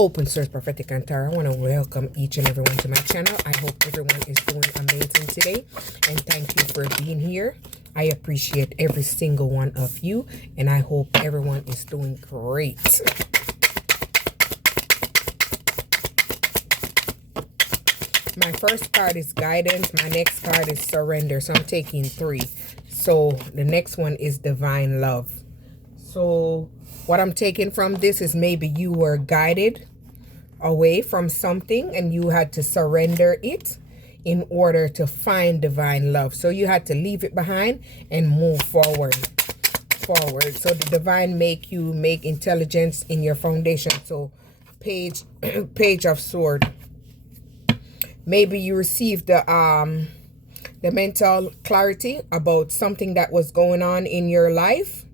Open Source Prophetic and Tarot. I want to welcome each and everyone to my channel. I hope everyone is doing amazing today, and thank you for being here. I appreciate every single one of you, and I hope everyone is doing great. My first card is guidance. My next card is surrender. So I'm taking 3. So the next one is divine love. So what I'm taking from this is maybe you were guided away from something and you had to surrender it in order to find divine love. So you had to leave it behind and move forward. So the divine make you make intelligence in your foundation. So page of sword. Maybe you received the mental clarity about something that was going on in your life,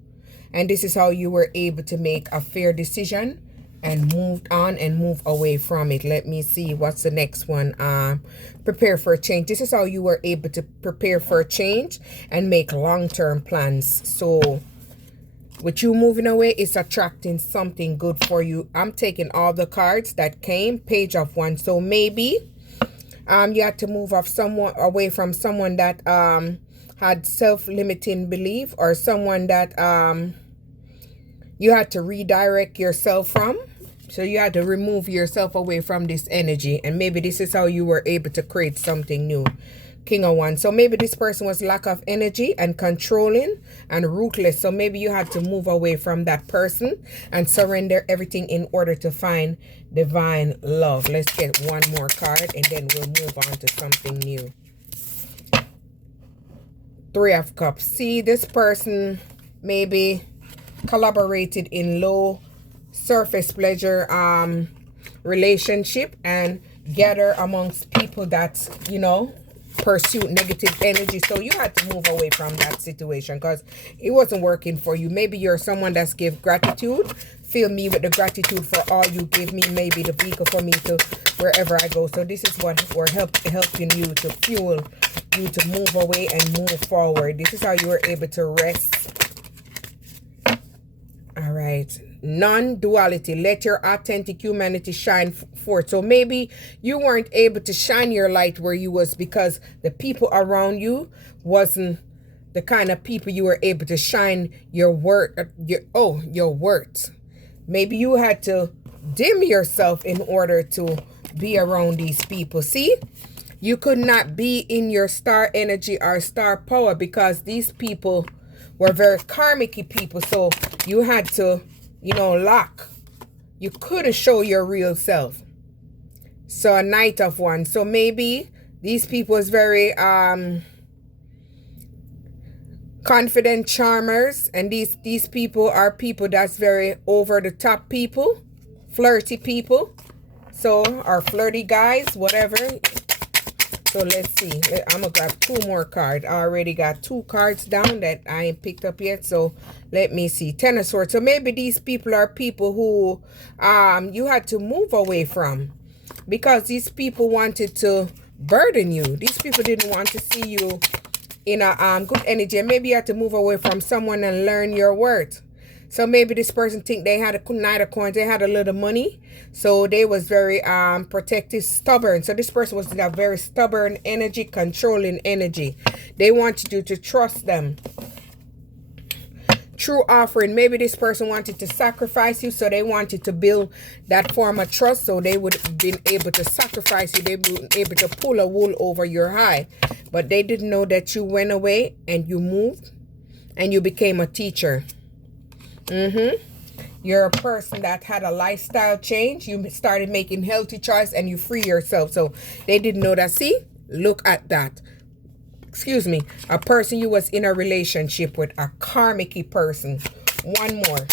and this is how you were able to make a fair decision and moved on and move away from it. Let me see what's the next one. Prepare for a change. This is how you were able to prepare for a change and make long-term plans. So with you moving away, it's attracting something good for you. I'm taking all the cards that came. Page of Wands. So maybe you had to move away from someone that had self-limiting belief, or someone that you had to redirect yourself from. So you had to remove yourself away from this energy, and maybe this is how you were able to create something new. King of Wands. So maybe this person was lack of energy and controlling and ruthless. So maybe you had to move away from that person and surrender everything in order to find divine love. Let's get one more card and then we'll move on to something new. 3 of Cups. See, this person maybe collaborated in low surface pleasure relationship and gather amongst people that, you know, pursue negative energy. So you had to move away from that situation because it wasn't working for you. Maybe you're someone that's give gratitude. Fill me with the gratitude for all you give me. Maybe the vehicle for me to wherever I go. So this is what we're helping you to fuel you to move away and move forward. This is how you were able to rest. All right. Non-duality. Let your authentic humanity shine forth. So maybe you weren't able to shine your light where you was because the people around you wasn't the kind of people you were able to shine your worth. Your worth. Maybe you had to dim yourself in order to be around these people. See, you could not be in your star energy or star power because these people were very karmic people. So you had to, you know, lock. You couldn't show your real self. So a Knight of Wands. So maybe these people is very confident charmers, and these people are people that's very over the top people, flirty people. So, or flirty guys, whatever. So let's see. I'm gonna grab 2 more cards. I already got 2 cards down that I ain't picked up yet. So let me see. 10 of Swords. So maybe these people are people who you had to move away from because these people wanted to burden you. These people didn't want to see you in a good energy. And maybe you had to move away from someone and learn your worth. So maybe this person think they had a Knight of Coins, they had a little money, so they was very protective, stubborn. So this person was a very stubborn energy, controlling energy. They wanted you to trust them. True offering. Maybe this person wanted to sacrifice you, so they wanted to build that form of trust, so they would have been able to sacrifice you. They would be able to pull a wool over your eye, but they didn't know that you went away and you moved and you became a teacher. You're a person that had a lifestyle change. You started making healthy choice and you free yourself. So they didn't know that. See, look at that. Excuse me. A person you was in a relationship with, a karmic person. One more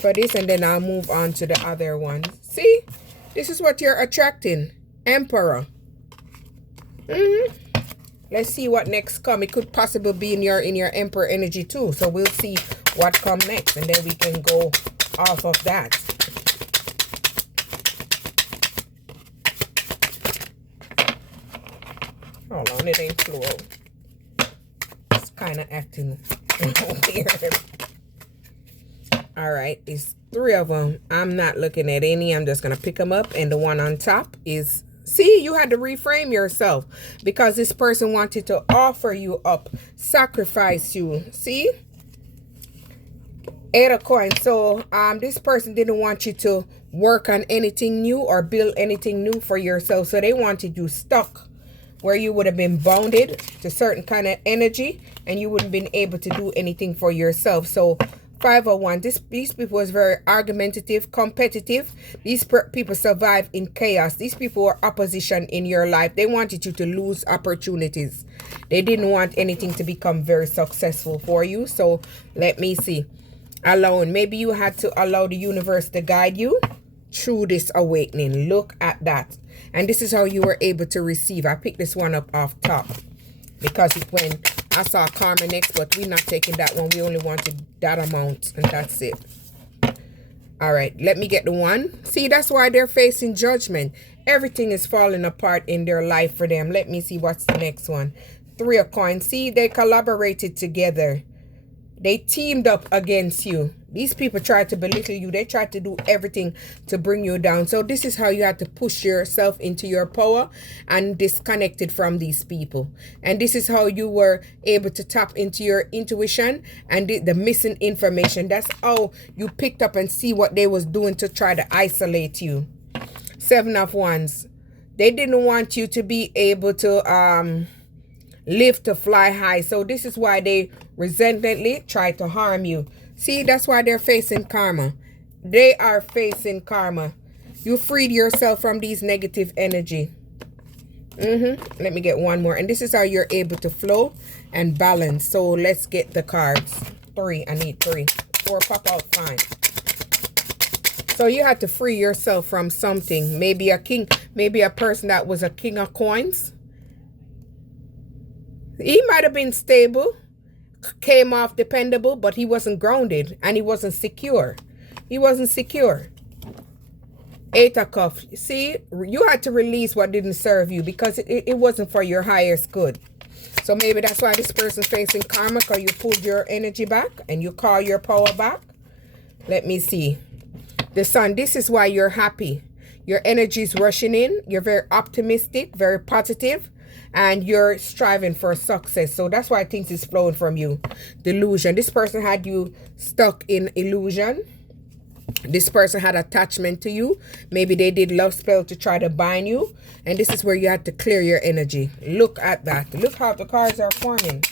for this, and then I'll move on to the other one. See, this is what you're attracting. Emperor. Let's see what next come. It could possibly be in your Emperor energy too. So we'll see what come next, and then we can go off of that. Hold on, it ain't floral. It's kind of acting weird. All right, it's 3 of them. I'm not looking at any. I'm just going to pick them up. And the one on top is, see, you had to reframe yourself because this person wanted to offer you up, sacrifice you. See? 8 of coins. So this person didn't want you to work on anything new or build anything new for yourself. So they wanted you stuck where you would have been bounded to certain kind of energy and you wouldn't been able to do anything for yourself. So 5 of Wands, these people was very argumentative, competitive. These people survive in chaos. These people were opposition in your life. They wanted you to lose opportunities. They didn't want anything to become very successful for you. So let me see. Alone, maybe you had to allow the universe to guide you through this awakening. Look at that. And this is how you were able to receive. I picked this one up off top because it went, I saw karma next, but we're not taking that one. We only wanted that amount and that's it. All right, let me get the one. See, that's why they're facing judgment. Everything is falling apart in their life for them. Let me see what's the next one. 3 of coins. See, they collaborated together. They teamed up against you. These people tried to belittle you. They tried to do everything to bring you down. So this is how you have to push yourself into your power and disconnected from these people. And this is how you were able to tap into your intuition and the missing information. That's how you picked up and see what they was doing to try to isolate you. 7 of Wands. They didn't want you to be able to live to fly high. So this is why they resentfully try to harm you. See, that's why they're facing karma. They are facing karma. You freed yourself from these negative energy. Let me get one more. And this is how you're able to flow and balance. So let's get the cards. 3. I need 3. 4 pop out, fine. So you had to free yourself from something. Maybe a king, maybe a person that was a king of coins. He might have been stable, came off dependable, but he wasn't grounded and he wasn't secure. He wasn't secure. 8 of Cups. See, you had to release what didn't serve you because it wasn't for your highest good. So maybe that's why this person's facing karma, because you pulled your energy back and you call your power back. Let me see. The Sun, this is why you're happy. Your energy is rushing in. You're very optimistic, very positive. And you're striving for success. So that's why things is flowing from you. Delusion. This person had you stuck in illusion. This person had attachment to you. Maybe they did love spell to try to bind you. And this is where you had to clear your energy. Look at that. Look how the cards are forming.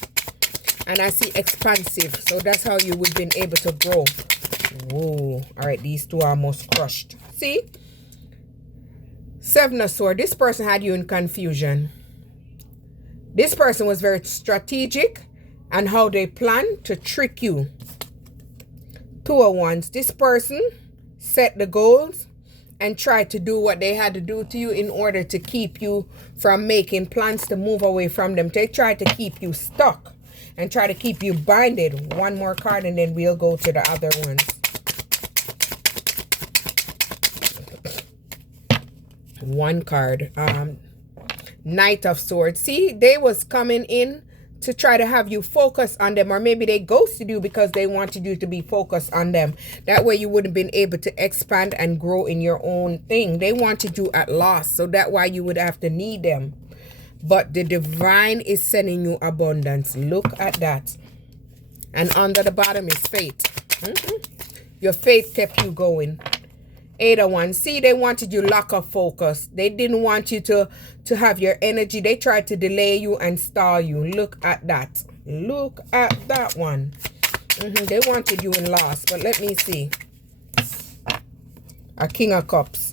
And I see expansive. So that's how you would have been able to grow. Whoa. All right. These two are almost crushed. See? 7 of Swords. This person had you in confusion. This person was very strategic and how they plan to trick you. 2 of Wands. This person set the goals and tried to do what they had to do to you in order to keep you from making plans to move away from them. They tried to keep you stuck and try to keep you binded. One more card and then we'll go to the other ones. One card. Knight of Swords. See, they was coming in to try to have you focus on them, or maybe they ghosted you because they wanted you to be focused on them. That way you wouldn't been able to expand and grow in your own thing. They wanted you at loss, so that why you would have to need them. But the divine is sending you abundance. Look at that. And under the bottom is faith. Your faith kept you going. 8 of Wands. See, they wanted you lack of focus. They didn't want you to have your energy. They tried to delay you and stall you. Look at that. Look at that one. They wanted you in loss. But let me see. A King of Cups.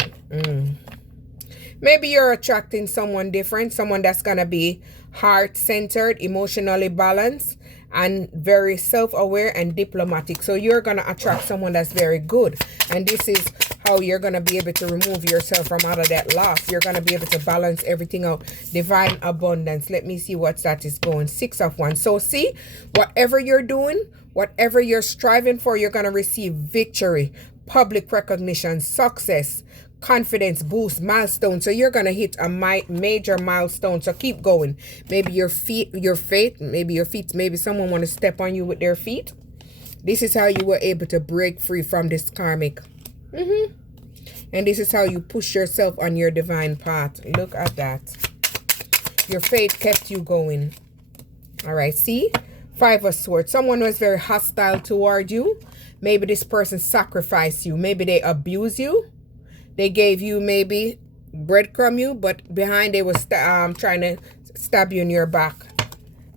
Maybe you're attracting someone different. Someone that's going to be heart-centered, emotionally balanced, and very self-aware and diplomatic. So you're going to attract someone that's very good. And this is how you're going to be able to remove yourself from out of that loss. You're going to be able to balance everything out. Divine abundance. Let me see what that is going. 6 of Wands. So see, whatever you're doing, whatever you're striving for, you're going to receive victory, public recognition, success, confidence boost, milestone. So you're gonna hit a major milestone. So keep going. Maybe your feet, maybe someone want to step on you with their feet. This is how you were able to break free from this karmic. And this is how you push yourself on your divine path. Look at that. Your faith kept you going. All right, see? 5 of Swords. Someone was very hostile toward you. Maybe this person sacrificed you. Maybe they abused you. They gave you maybe breadcrumb you, but behind they was trying to stab you in your back.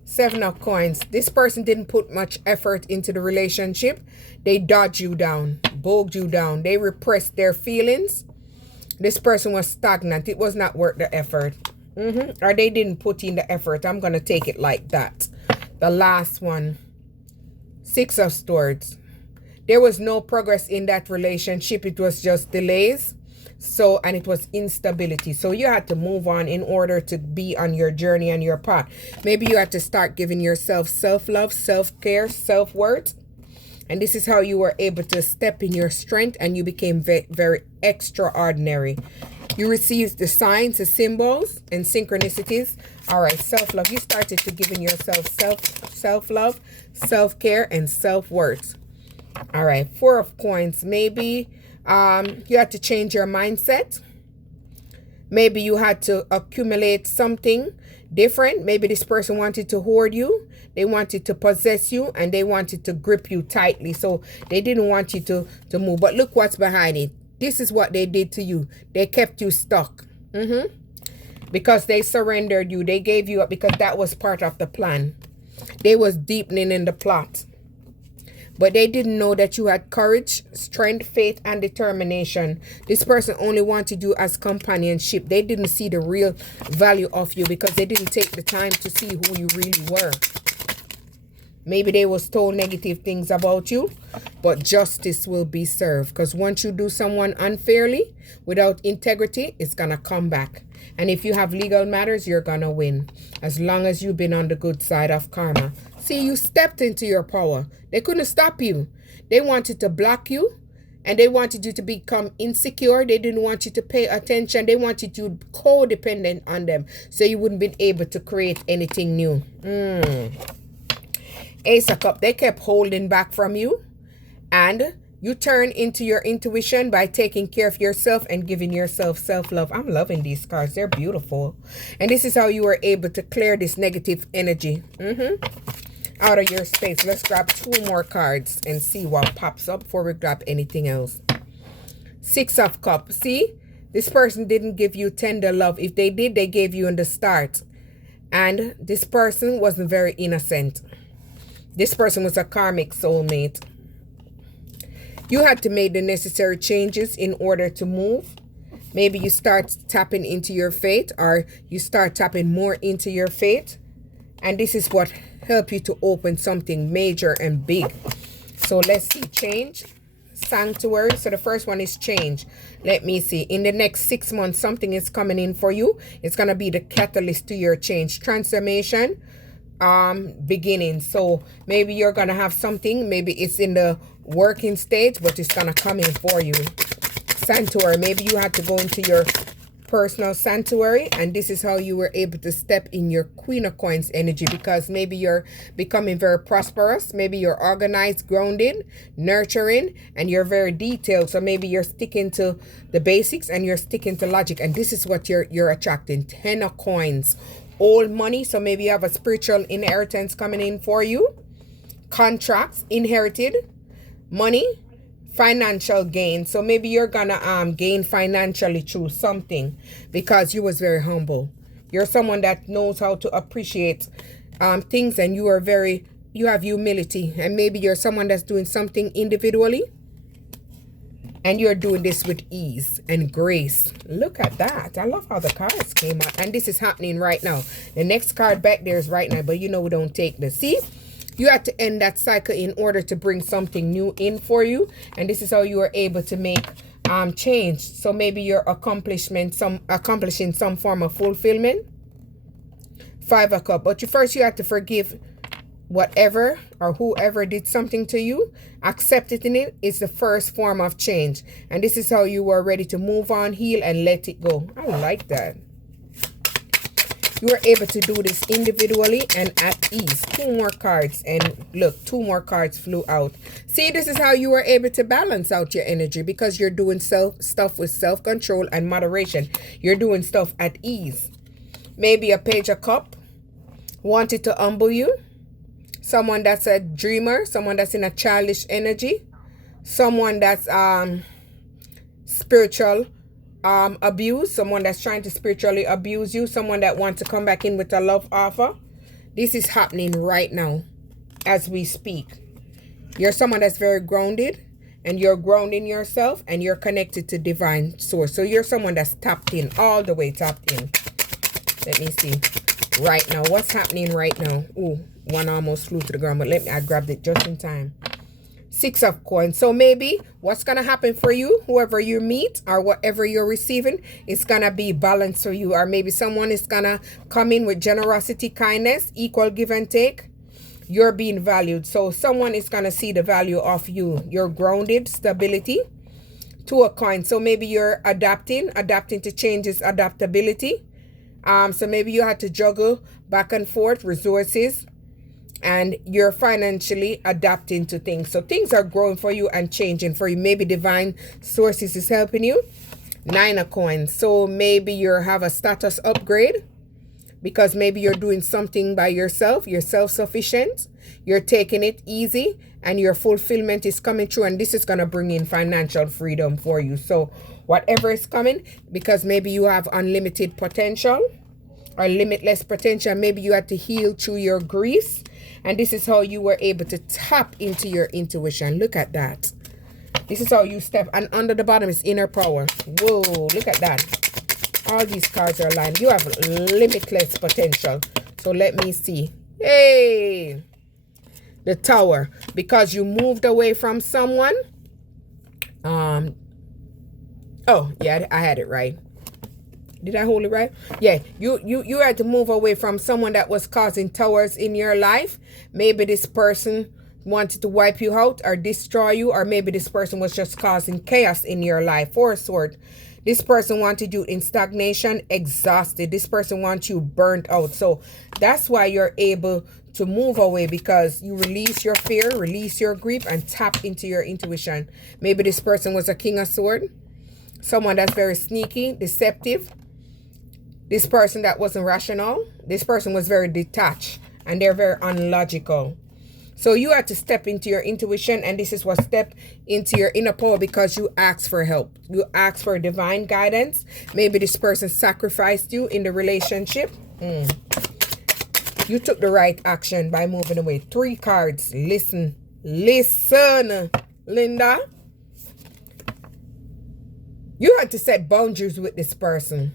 7 of Coins. This person didn't put much effort into the relationship. They dodged you down, bogged you down. They repressed their feelings. This person was stagnant. It was not worth the effort. Or they didn't put in the effort. I'm going to take it like that. The last one. 6 of Swords. There was no progress in that relationship. It was just delays. So, and it was instability. So you had to move on in order to be on your journey and your path. Maybe you had to start giving yourself self-love, self-care, self-worth. And this is how you were able to step in your strength and you became very extraordinary. You received the signs, the symbols, and synchronicities. All right, self-love. You started to giving yourself self-love, self-care, and self-worth. All right, 4 of Coins. Maybe you had to change your mindset. Maybe you had to accumulate something different. Maybe this person wanted to hoard you. They wanted to possess you and they wanted to grip you tightly. So they didn't want you to move. But look what's behind it. This is what they did to you. They kept you stuck. Because they surrendered you. They gave you up because that was part of the plan. They was deepening in the plot. But they didn't know that you had courage, strength, faith, and determination. This person only wanted you as companionship. They didn't see the real value of you because they didn't take the time to see who you really were. Maybe they was told negative things about you, but justice will be served. Because once you do someone unfairly, without integrity, it's going to come back. And if you have legal matters, you're going to win. As long as you've been on the good side of karma. See, you stepped into your power. They couldn't stop you. They wanted to block you. And they wanted you to become insecure. They didn't want you to pay attention. They wanted you codependent on them. So you wouldn't be able to create anything new. Ace of Cups. They kept holding back from you. And you turn into your intuition by taking care of yourself and giving yourself self-love. I'm loving these cards. They're beautiful. And this is how you were able to clear this negative energy out of your space. Let's grab 2 more cards and see what pops up before we grab anything else. 6 of Cups. See? This person didn't give you tender love. If they did, they gave you in the start. And this person wasn't very innocent. This person was a karmic soulmate. You had to make the necessary changes in order to move. Maybe you start tapping into your fate or you start tapping more into your fate. And this is what helped you to open something major and big. So let's see. Change. Sanctuary. So the first one is change. Let me see. In the next 6 months, something is coming in for you. It's going to be the catalyst to your change. Transformation. Beginning. So maybe you're going to have something. Maybe it's in the working stage, but it's going to come in for you. Sanctuary. Maybe you had to go into your personal sanctuary, and this is how you were able to step in your Queen of Coins energy, because maybe you're becoming very prosperous. Maybe you're organized, grounded, nurturing, and you're very detailed. So maybe you're sticking to the basics and you're sticking to logic, and this is what you're attracting. 10 of Coins. Old money. So maybe you have a spiritual inheritance coming in for you. Contracts, inherited money, financial gain. So maybe you're gonna gain financially through something because you was very humble. You're someone that knows how to appreciate things, and you have humility. And maybe you're someone that's doing something individually and you're doing this with ease and grace. Look at that. I love how the cards came out. And this is happening right now. The next card back there is right now, but you know we don't take this. See? You had to end that cycle in order to bring something new in for you. And this is how you are able to make change. So maybe you're accomplishing some form of fulfillment. 5 of Cups. But first you have to forgive whatever or whoever did something to you. Accepting it is the first form of change. And this is how you are ready to move on, heal, and let it go. I like that. You are able to do this individually and at ease. 2 more cards, and look, 2 more cards flew out. See, this is how you were able to balance out your energy, because you're doing stuff with self-control and moderation. You're doing stuff at ease. Maybe a Page of Cups wanted to humble you. Someone that's a dreamer, someone that's in a childish energy, someone that's spiritual abuse, someone that's trying to spiritually abuse you, someone that wants to come back in with a love offer. This is happening right now as we speak. You're someone that's very grounded, and you're grounding yourself, and you're connected to divine source. So you're someone that's tapped in, all the way tapped in. Let me see. Right now, what's happening right now? Ooh, one almost flew to the ground, but I grabbed it just in time. 6 of coins. So maybe what's going to happen for you, whoever you meet or whatever you're receiving, is going to be balanced for you. Or maybe someone is going to come in with generosity, kindness, equal give and take. You're being valued. So someone is going to see the value of you. You're grounded, stability. 2 of coins. So maybe you're adapting to changes, adaptability. So maybe you had to juggle back and forth resources, and you're financially adapting to things. So things are growing for you and changing for you. Maybe divine sources is helping you. 9 of coins. So maybe you have a status upgrade, because maybe you're doing something by yourself. You're self-sufficient. You're taking it easy, and your fulfillment is coming through, and this is going to bring in financial freedom for you. So whatever is coming, because maybe you have unlimited potential or limitless potential. Maybe you had to heal through your griefs, and this is how you were able to tap into your intuition. Look at that. This is how you step. And under the bottom is inner power. Whoa, look at that. All these cards are aligned. You have limitless potential. So let me see. Hey, the Tower. Because you moved away from someone. Oh, yeah, I had it right. Did I hold it right? Yeah, you had to move away from someone that was causing towers in your life. Maybe this person wanted to wipe you out or destroy you, or maybe this person was just causing chaos in your life. 4 of Swords. This person wanted you in stagnation, exhausted. This person wants you burnt out. So that's why you're able to move away, because you release your fear, release your grief, and tap into your intuition. Maybe this person was a King of Swords. Someone that's very sneaky, deceptive. This person that wasn't rational. This person was very detached, and they're very unlogical. So you had to step into your intuition, and this is what step into your inner power, because you asked for help. You asked for divine guidance. Maybe this person sacrificed you in the relationship. You took the right action by moving away. 3 cards. Listen, Linda. You had to set boundaries with this person,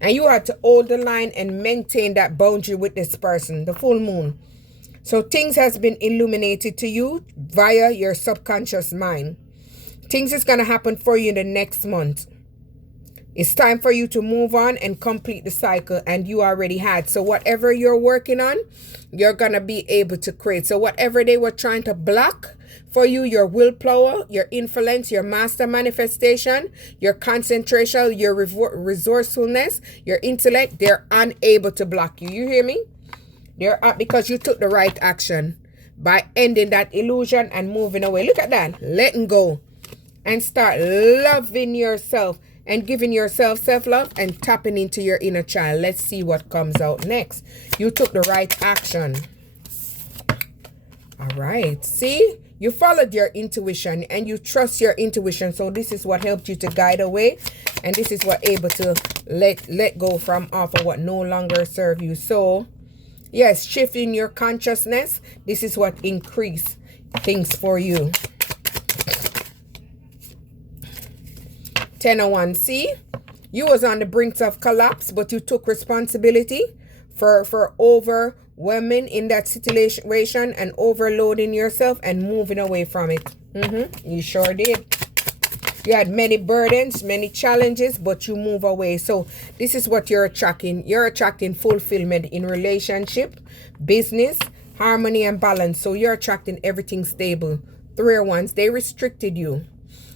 and you had to hold the line and maintain that boundary with this person. The full moon. So things has been illuminated to you via your subconscious mind. Things is going to happen for you in the next month. It's time for you to move on and complete the cycle, and you already had. So whatever you're working on, you're going to be able to create. So whatever they were trying to block for you, your willpower, your influence, your master manifestation, your concentration, your resourcefulness, your intellect, they're unable to block you. You hear me? They're up because you took the right action by ending that illusion and moving away. Look at that. Letting go and start loving yourself and giving yourself self-love and tapping into your inner child. Let's see what comes out next. You took the right action. All right. See? You followed your intuition and you trust your intuition. So this is what helped you to guide away. And this is what able to let go from off of what no longer serve you. So yes, shifting your consciousness. This is what increase things for you. 10 of Wands. See, you was on the brink of collapse, but you took responsibility for overwhelming in that situation and overloading yourself and moving away from it. You sure did. You had many burdens, many challenges, but you move away. So this is what you're attracting. You're attracting fulfillment in relationship, business, harmony, and balance. So you're attracting everything stable. 3 of Wands. They restricted you,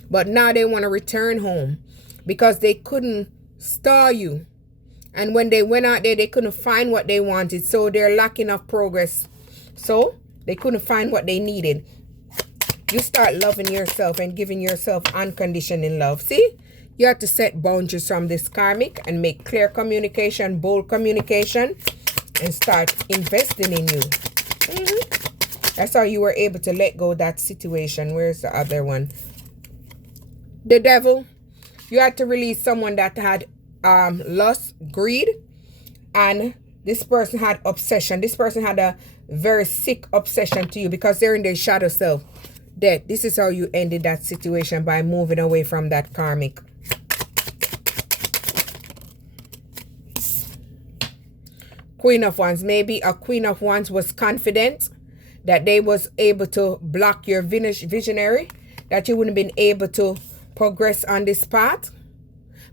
but now they want to return home because they couldn't store you. And when they went out there, they couldn't find what they wanted. So they're lacking of progress. So they couldn't find what they needed. You start loving yourself and giving yourself unconditional love. See? You have to set boundaries from this karmic and make clear communication, bold communication, and start investing in you. That's how you were able to let go of that situation. Where's the other one? The devil. You had to release someone that had lust, greed, and this person had obsession. This person had a very sick obsession to you because they're in their shadow self. Death. This is how you ended that situation, by moving away from that karmic. Queen of Wands. Maybe a Queen of Wands was confident that they was able to block your visionary, that you wouldn't have been able to progress on this path.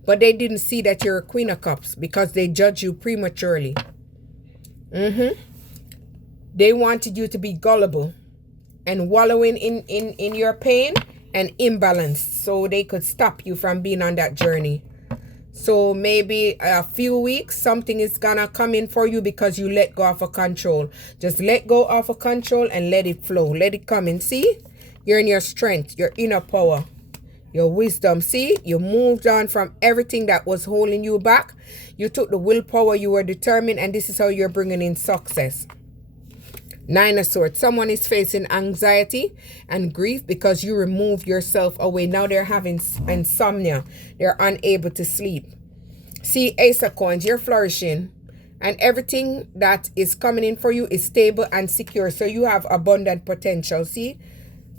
But they didn't see that you're a Queen of Cups because they judged you prematurely. They wanted you to be gullible and wallowing in your pain and imbalanced, so they could stop you from being on that journey. So maybe a few weeks, something is gonna come in for you because you let go of a control. Just let go of a control and let it flow. Let it come in. See? You're in your strength, your inner power, your wisdom. See? You moved on from everything that was holding you back. You took the willpower, you were determined, and this is how you're bringing in success. Nine of Swords. Someone is facing anxiety and grief because you removed yourself away. Now they're having insomnia. They're unable to sleep. See, Ace of Coins. You're flourishing. And everything that is coming in for you is stable and secure. So you have abundant potential. See?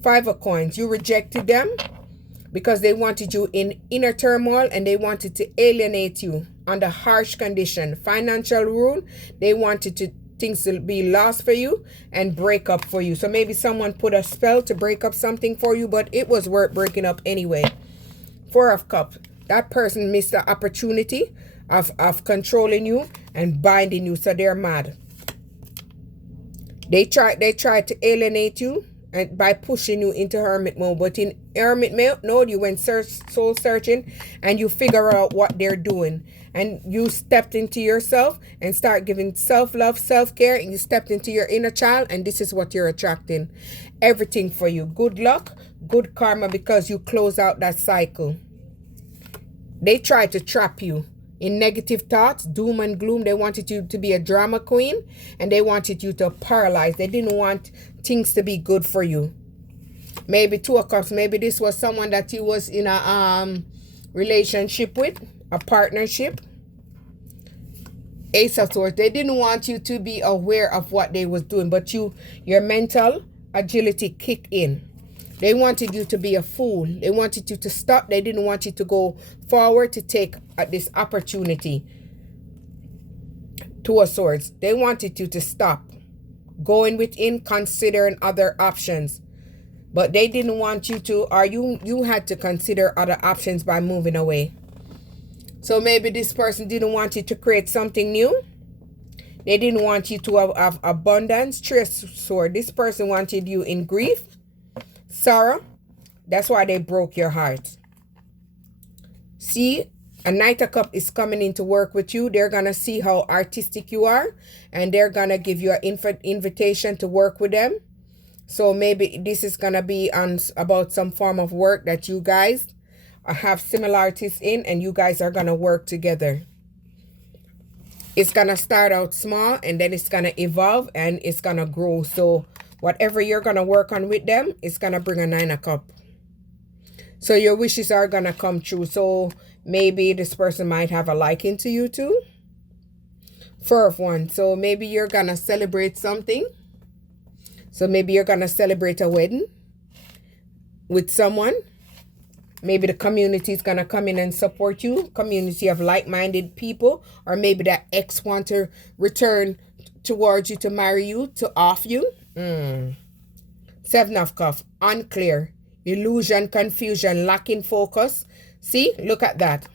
Five of Coins. You rejected them because they wanted you in inner turmoil and they wanted to alienate you under harsh condition. Financial rule. They wanted things to be lost for you and break up for you. So maybe someone put a spell to break up something for you, but it was worth breaking up anyway. Four of Cups. That person missed the opportunity of controlling you and binding you, so they're mad. They tried to alienate you and by pushing you into hermit mode, but in hermit mode you went soul searching and you figure out what they're doing, and you stepped into yourself and start giving self-love, self-care, and you stepped into your inner child, and this is what you're attracting. Everything for you. Good luck, good karma, because you close out that cycle. They tried to trap you in negative thoughts, doom and gloom. They wanted you to be a drama queen and they wanted you to paralyze. They didn't want things to be good for you. Maybe Two of Cups. Maybe this was someone that you was in a relationship with, a partnership. Ace of Swords. They didn't want you to be aware of what they was doing, but your mental agility kicked in. They wanted you to be a fool. They wanted you to stop. They didn't want you to go forward to take this opportunity. Two of Swords. They wanted you to stop going within, considering other options. But they didn't want you to, or you had to consider other options by moving away. So maybe this person didn't want you to create something new. They didn't want you to have abundance. Three of Swords. This person wanted you in grief, sorrow. That's why they broke your heart. See, a Knight of Cups is coming in to work with you. They're going to see how artistic you are, and they're going to give you an invitation to work with them. So maybe this is going to be about some form of work that you guys have similarities in, and you guys are going to work together. It's going to start out small, and then it's going to evolve, and it's going to grow. So whatever you're going to work on with them, it's going to bring a Nine of Cups. So your wishes are going to come true. So maybe this person might have a liking to you too. Four of Wands. So maybe you're going to celebrate something. So maybe you're going to celebrate a wedding with someone. Maybe the community is going to come in and support you. Community of like-minded people. Or maybe that ex want to return towards you to marry you, to off you. Seven of Cups. Unclear. Illusion, confusion, lacking focus. See? Look at that.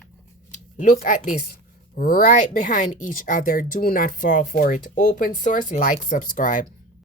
Look at this. Right behind each other. Do not fall for it. Open source. Like, subscribe.